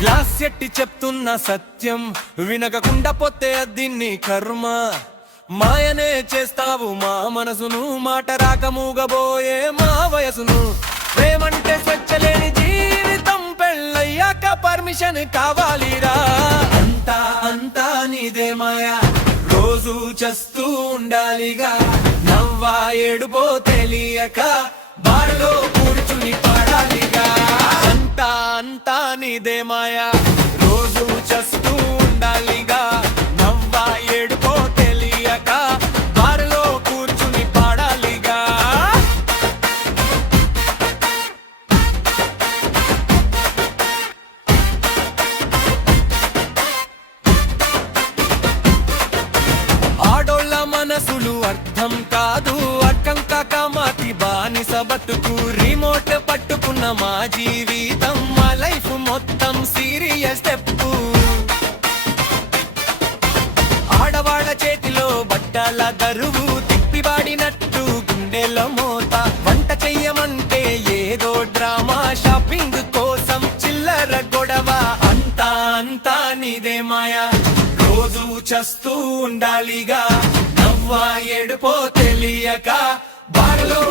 Glass ఎట్టి చెప్తున్న సత్యం వినకుండా పోతే దీన్ని కర్మ. మాయనే చేస్తావు మా మనసును, మాట రాక మూగబోయే మా వయసును. ప్రేమంటే స్వచ్ఛలేని జీవితం, పెళ్ళయ్యాక పర్మిషన్ కావాలిరా. అంతా అంతా నీదే మాయా, రోజు చస్తూ ఉండాలిగా. నవ్వా ఏడుపో తెలియక బారులో కూర్చుని పాడాలిగా. అంతా అంతా నీదే మాయా, రోజు చస్తూ ఉండాలిగా. నవ్వా ఏడుపో తెలియక బారులో కూర్చుని పాడాలిగా. ఆడోళ్ళ మనసులు అర్థం కాదు, అర్థం కాక మాటి బానిస బతుకు. రిమోట్ పట్టుకున్న మా జీవితం, మా లైఫ్ మొత్తం సీరియస్ స్టెప్. ఆడవాళ్ళ చేతిలో బట్టల దరువు, తిప్పివాడినట్టు గుండెల మోత. వంట చెయ్యమంటే ఏదో డ్రామా, షాపింగ్ కోసం చిల్లర గొడవ. అంతా అంతా నీదే మాయా, రోజు చస్తూ ఉండాలిగా. నవ్వా ఏడుపో తెలియక బారులో